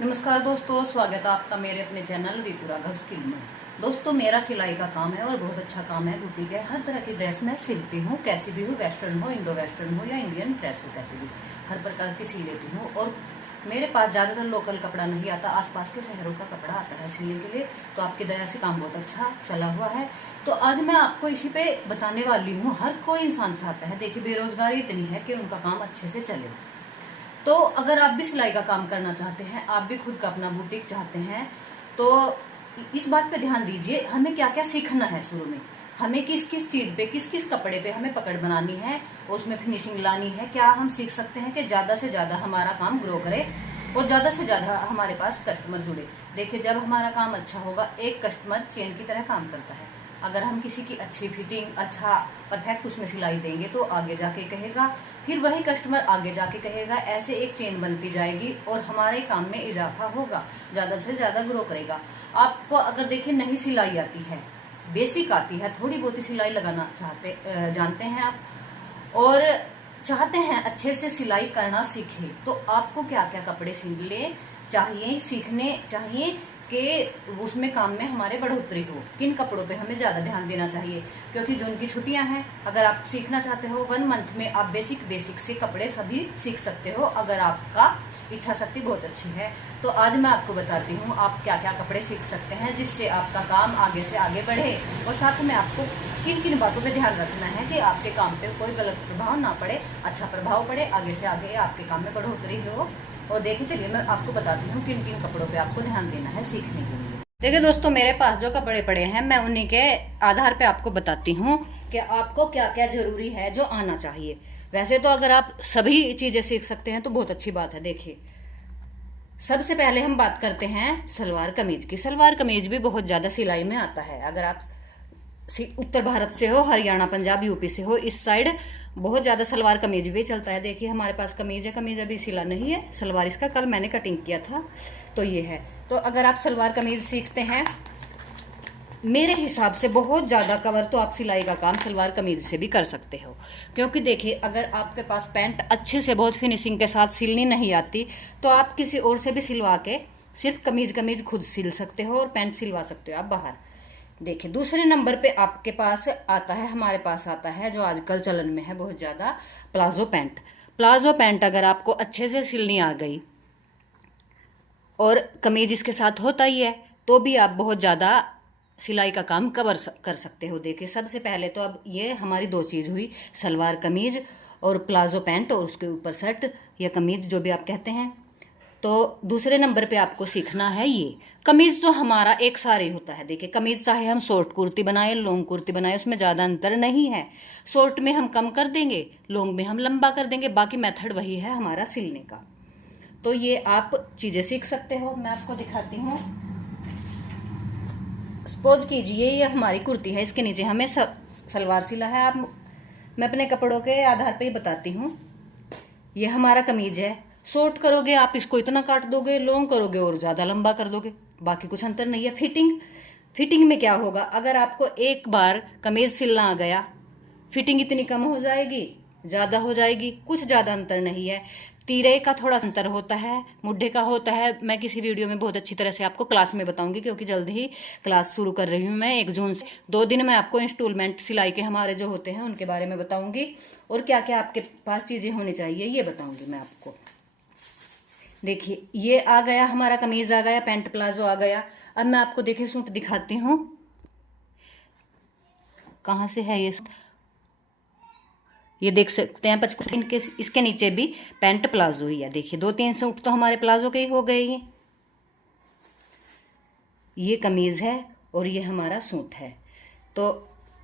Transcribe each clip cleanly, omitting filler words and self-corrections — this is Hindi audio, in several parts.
नमस्कार दोस्तों, स्वागत है आपका मेरे अपने चैनल वीकू राघव स्किल में। दोस्तों, मेरा सिलाई का काम है और बहुत अच्छा काम है। बुटीक है, हर तरह की ड्रेस मैं सिलती हूँ, कैसी भी हो, वेस्टर्न हो, इंडो वेस्टर्न हो या इंडियन ड्रेस हो, कैसी भी हर प्रकार की सी लेती हूँ। और मेरे पास ज़्यादातर लोकल कपड़ा नहीं आता, आसपास के शहरों का कपड़ा आता है सिलने के लिए। तो आपकी दया से काम बहुत अच्छा चला हुआ है। तो आज मैं आपको इसी पे बताने वाली हूँ। हर कोई इंसान चाहता है, देखिए बेरोजगारी इतनी है कि उनका काम अच्छे से चले। तो अगर आप भी सिलाई का काम करना चाहते हैं, आप भी खुद का अपना बुटीक चाहते हैं, तो इस बात पे ध्यान दीजिए, हमें क्या क्या सीखना है। शुरू में हमें किस किस चीज पे, किस किस कपड़े पे हमें पकड़ बनानी है, उसमें फिनिशिंग लानी है। क्या हम सीख सकते हैं कि ज्यादा से ज्यादा हमारा काम ग्रो करे और ज्यादा से ज्यादा हमारे पास कस्टमर जुड़े। देखिए, जब हमारा काम अच्छा होगा, एक कस्टमर चेन की तरह काम करता है। अगर हम किसी की अच्छी फिटिंग, अच्छा परफेक्ट उसमें सिलाई देंगे तो आगे जाके कहेगा, फिर वही कस्टमर आगे जाके कहेगा। ऐसे एक चेन बनती जाएगी और हमारे काम में इजाफा होगा, ज्यादा से ज्यादा ग्रो करेगा। आपको अगर देखिए नहीं सिलाई आती है, बेसिक आती है, थोड़ी बहुत ही सिलाई लगाना जानते हैं आप और चाहते हैं अच्छे से सिलाई करना सीखे, तो आपको क्या क्या कपड़े सिलने चाहिए, सीखने चाहिए कि उसमें काम में हमारे बढ़ोतरी हो। किन कपड़ों पे हमें ज्यादा ध्यान देना चाहिए, क्योंकि जून की छुट्टियां हैं। अगर आप सीखना चाहते हो 1 मंथ में आप बेसिक से कपड़े सभी सीख सकते हो, अगर आपका इच्छा शक्ति बहुत अच्छी है। तो आज मैं आपको बताती हूँ आप क्या क्या कपड़े सीख सकते हैं, जिससे आपका काम आगे से आगे बढ़े। और साथ में आपको किन किन बातों पे ध्यान रखना है कि आपके काम पे कोई गलत प्रभाव ना पड़े, अच्छा प्रभाव पड़े, आगे से आगे आपके काम में बढ़ोतरी हो। और देखिए, चलिए मैं आपको बताती हूँ किन किन कपड़ों पे आपको ध्यान देना है सीखने के लिए। देखिए दोस्तों, मेरे पास जो कपड़े पड़े हैं, मैं उन्हीं के आधार पे आपको बताती हूँ कि आपको क्या क्या जरूरी है, जो आना चाहिए। वैसे तो अगर आप सभी चीजें सीख सकते हैं तो बहुत अच्छी बात है। देखिए, सबसे पहले हम बात करते हैं सलवार कमीज की। सलवार कमीज भी बहुत ज्यादा सिलाई में आता है। अगर आप उत्तर भारत से हो, हरियाणा, पंजाब, यूपी से हो, इस साइड बहुत ज्यादा सलवार कमीज भी चलता है। देखिए, हमारे पास कमीज है, कमीज अभी सिला नहीं है, सलवार इसका कल मैंने कटिंग किया था, तो ये है। तो अगर आप सलवार कमीज सीखते हैं, मेरे हिसाब से बहुत ज्यादा कवर तो आप सिलाई का काम सलवार कमीज से भी कर सकते हो। क्योंकि देखिए, अगर आपके पास पैंट अच्छे से बहुत फिनिशिंग के साथ सिलनी नहीं आती, तो आप किसी और से भी सिलवा के सिर्फ कमीज खुद सिल सकते हो और पैंट सिलवा सकते हो आप बाहर। देखिए, दूसरे नंबर पे आपके पास आता है, हमारे पास आता है, जो आजकल चलन में है बहुत ज्यादा, प्लाजो पैंट। प्लाजो पैंट अगर आपको अच्छे से सिलनी आ गई और कमीज इसके साथ होता ही है, तो भी आप बहुत ज्यादा सिलाई का काम कवर कर सकते हो। देखिए, सबसे पहले तो अब ये हमारी 2 चीज हुई, सलवार कमीज और प्लाजो पैंट, और उसके ऊपर शर्ट या कमीज जो भी आप कहते हैं। तो दूसरे नंबर पे आपको सीखना है ये कमीज। तो हमारा एक सारे होता है। देखिए, कमीज चाहे हम शॉर्ट कुर्ती बनाए, लॉन्ग कुर्ती बनाए, उसमें ज्यादा अंतर नहीं है। शॉर्ट में हम कम कर देंगे, लॉन्ग में हम लंबा कर देंगे, बाकी मेथड वही है हमारा सिलने का। तो ये आप चीजें सीख सकते हो। मैं आपको दिखाती हूँ। सपोज कीजिए ये हमारी कुर्ती है, इसके नीचे हमें सलवार सिला है। आप मैं अपने कपड़ों के आधार पर ही बताती हूँ। ये हमारा कमीज है, शॉर्ट करोगे आप इसको इतना काट दोगे, लॉन्ग करोगे और ज्यादा लंबा कर दोगे, बाकी कुछ अंतर नहीं है। फिटिंग में क्या होगा, अगर आपको एक बार कमीज सिलना आ गया, फिटिंग इतनी कम हो जाएगी, ज्यादा हो जाएगी, कुछ ज्यादा अंतर नहीं है। तीरे का थोड़ा अंतर होता है, मुड्ढे का होता है। मैं किसी वीडियो में बहुत अच्छी तरह से आपको क्लास में बताऊंगी, क्योंकि जल्द ही क्लास शुरू कर रही हूँ मैं 1 जून से। 2 दिन में आपको इंस्टॉलमेंट सिलाई के हमारे जो होते हैं उनके बारे में बताऊंगी, और क्या क्या आपके पास चीजें होनी चाहिए ये बताऊंगी मैं आपको। देखिए, ये आ गया हमारा कमीज, आ गया पैंट प्लाजो आ गया। अब मैं आपको देखिए सूट दिखाती हूँ, कहाँ से है ये देख सकते हैं 55 इनके, इसके नीचे भी पैंट प्लाजो ही है। देखिए, 2-3 सूट तो हमारे प्लाजो के ही हो गए। ये कमीज है और ये हमारा सूट है। तो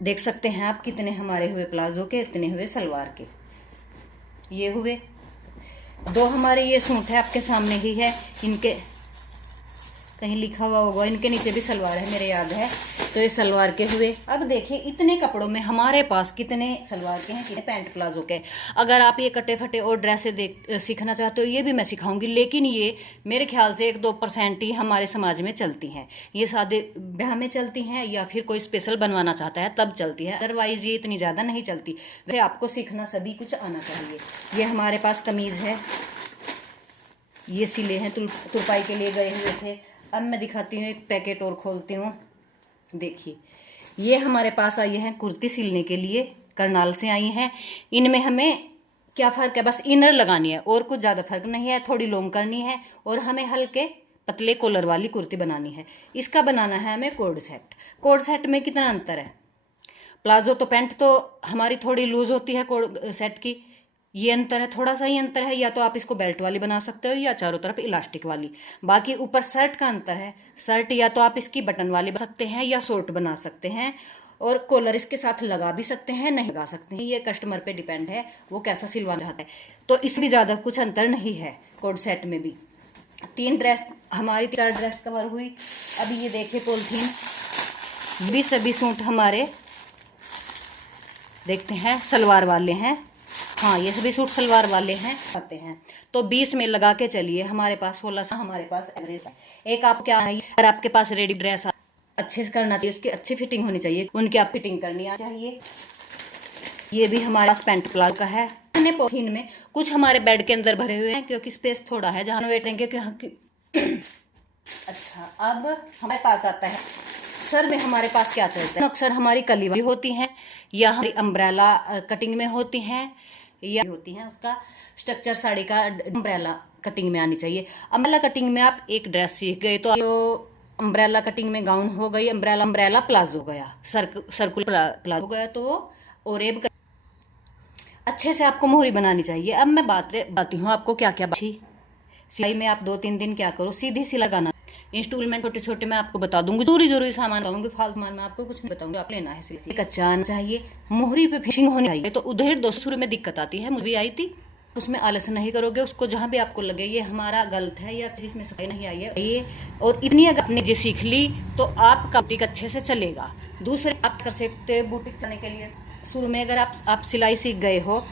देख सकते हैं आप कितने हमारे हुए प्लाजो के, इतने हुए सलवार के, ये हुए 2 हमारे। ये सूट है, आपके सामने ही है, इनके कहीं लिखा हुआ होगा, इनके नीचे भी सलवार है, मेरे याद है। तो ये सलवार के हुए। अब देखिए, इतने कपड़ों में हमारे पास कितने सलवार के हैं, कितने पैंट प्लाजो के। अगर आप ये कटे फटे और ड्रेसें सीखना चाहते हो, ये भी मैं सिखाऊंगी, लेकिन ये मेरे ख्याल से 1-2% ही हमारे समाज में चलती हैं। ये शादी ब्याह में चलती हैं या फिर कोई स्पेशल बनवाना चाहता है तब चलती है, अदरवाइज ये इतनी ज्यादा नहीं चलती। वैसे आपको सीखना सभी कुछ आना चाहिए। ये हमारे पास कमीज है, ये सिले हैं, तुरपाई के लिए गए हुए थे। अब मैं दिखाती हूँ, एक पैकेट और खोलती हूँ। देखिए, ये हमारे पास आई हैं कुर्ती सिलने के लिए, करनाल से आई हैं। इनमें हमें क्या फ़र्क है, बस इनर लगानी है और कुछ ज़्यादा फर्क नहीं है। थोड़ी लॉन्ग करनी है और हमें हल्के पतले कॉलर वाली कुर्ती बनानी है। इसका बनाना है हमें कोड सेट। कोड सेट में कितना अंतर है, प्लाजो तो पैंट तो हमारी थोड़ी लूज होती है कोड सेट की, ये अंतर है, थोड़ा सा ही अंतर है। या तो आप इसको बेल्ट वाली बना सकते हो या चारों तरफ इलास्टिक वाली। बाकी ऊपर शर्ट का अंतर है, शर्ट या तो आप इसकी बटन वाली बना सकते हैं या शॉर्ट बना सकते हैं, और कॉलर इसके साथ लगा भी सकते हैं, नहीं लगा सकते हैं, ये कस्टमर पे डिपेंड है वो कैसा सिलवाना चाहता है। तो इसमें भी ज़्यादा कुछ अंतर नहीं है कोड सेट में भी। 3 ड्रेस हमारी 4 ड्रेस कवर हुई। अभी ये देखिए पॉलिथीन, भी सभी सूट हमारे देखते हैं सलवार वाले हैं। हाँ, ये सभी सूट सलवार वाले हैं आते हैं। तो 20 में लगा के चलिए, हमारे पास 16 हमारे पास एवरेज है। एक आप क्या है, अगर आपके पास रेडी ड्रेस अच्छे से करना चाहिए, उसकी अच्छी फिटिंग होनी चाहिए, उनकी आप फिटिंग करनी चाहिए। ये भी हमारे पास पैंट प्लाजो का है। पॉलिथीन में कुछ हमारे बेड के अंदर भरे हुए हैं क्योंकि स्पेस थोड़ा है जहाँ बैठेंगे अच्छा, अब हमारे पास आता है सर में। हमारे पास क्या चलता है, अक्सर हमारी कली वाली होती हैं या हमारी अम्ब्रेला कटिंग में होती हैं या होती हैं। उसका स्ट्रक्चर साड़ी का अम्ब्रेला कटिंग में आनी चाहिए। अम्ब्रेला कटिंग में आप एक ड्रेस सीख गए तो अम्ब्रेला कटिंग में गाउन हो गई, अम्ब्रेला प्लाजो हो गया, सर्कुलर प्लाजो हो गया, तो और अच्छे से आपको मोहरी बनानी चाहिए। अब मैं बताती हूँ आपको क्या क्या सिलाई में आप 2-3 दिन क्या करो, सीधी सिलाई लगाना। इंस्टॉलमेंट छोटे छोटे मैं आपको बता दूंगी, जरूरी सामान बताऊंगी, फालतू सामान मैं आपको कुछ नहीं बताऊंगी, आप लेना है सिलाई। कच्चा आना चाहिए, मोहरी पे फिनिशिंग होनी चाहिए। तो उधर 200 में दिक्कत आती है, मुझे भी आई थी। उसमें आलस नहीं करोगे, उसको जहाँ भी आपको लगे ये हमारा गलत है या इसमें सफाई नहीं आई है ये, और इतनी अगर आपने जो सीख ली तो आपका बुटीक अच्छे से चलेगा। दूसरे आप कर सकते हैं बुटीक चलने के लिए। शुरू में अगर आप सिलाई सीख गए हो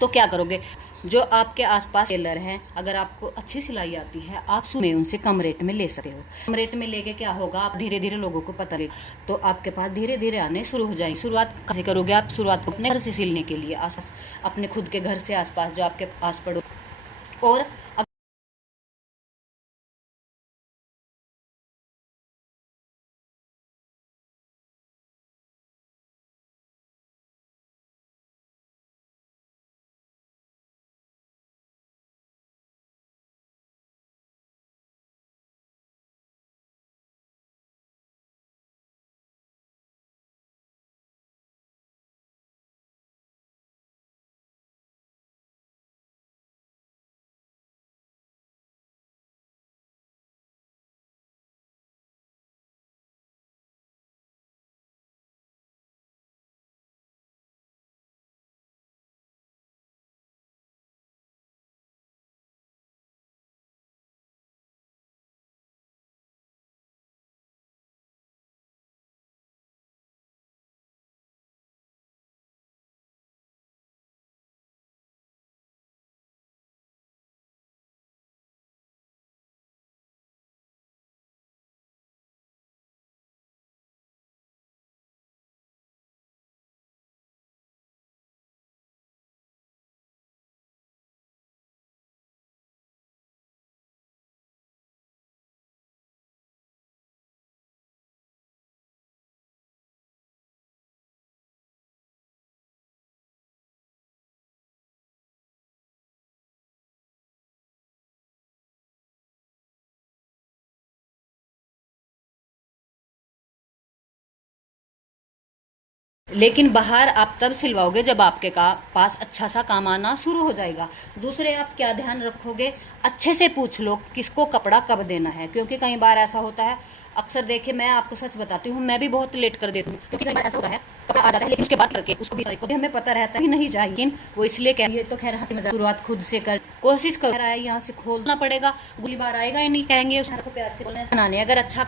तो क्या करोगे, जो आपके आसपास टेलर हैं, अगर आपको अच्छी सिलाई आती है, आप शुरू में उनसे कम रेट में ले सकते हो। कम रेट में लेके क्या होगा, आप धीरे धीरे लोगों को पता लगेगा, तो आपके पास धीरे धीरे आने शुरू हो जाएंगे। शुरुआत कैसे करोगे आप, शुरुआत अपने घर से सिलने के लिए, आसपास अपने खुद के घर से आसपास जो आपके आस पड़ोस। और लेकिन बाहर आप तब सिलवाओगे जब आपके पास अच्छा सा काम आना शुरू हो जाएगा। दूसरे आप क्या ध्यान रखोगे, अच्छे से पूछ लो किसको कपड़ा कब देना है, क्योंकि कई बार ऐसा होता है, अक्सर देखिए मैं आपको सच बताती हूँ, मैं भी बहुत लेट कर देती हूँ, क्योंकि कई बार ऐसा होता है कपड़ा आ जाता है लेकिन उसके बाद करके उसको भी हमें पता रहता है नहीं चाहिए, लेकिन वो इसलिए कह, ये तो खैर हंसी मजाक, शुरुआत खुद से कर, कोशिश कर रहा है, यहाँ से खोलना पड़ेगा, अगली बार आएगा ही नहीं, कहेंगे उसको प्यार से बोलना बनाने। अगर अच्छा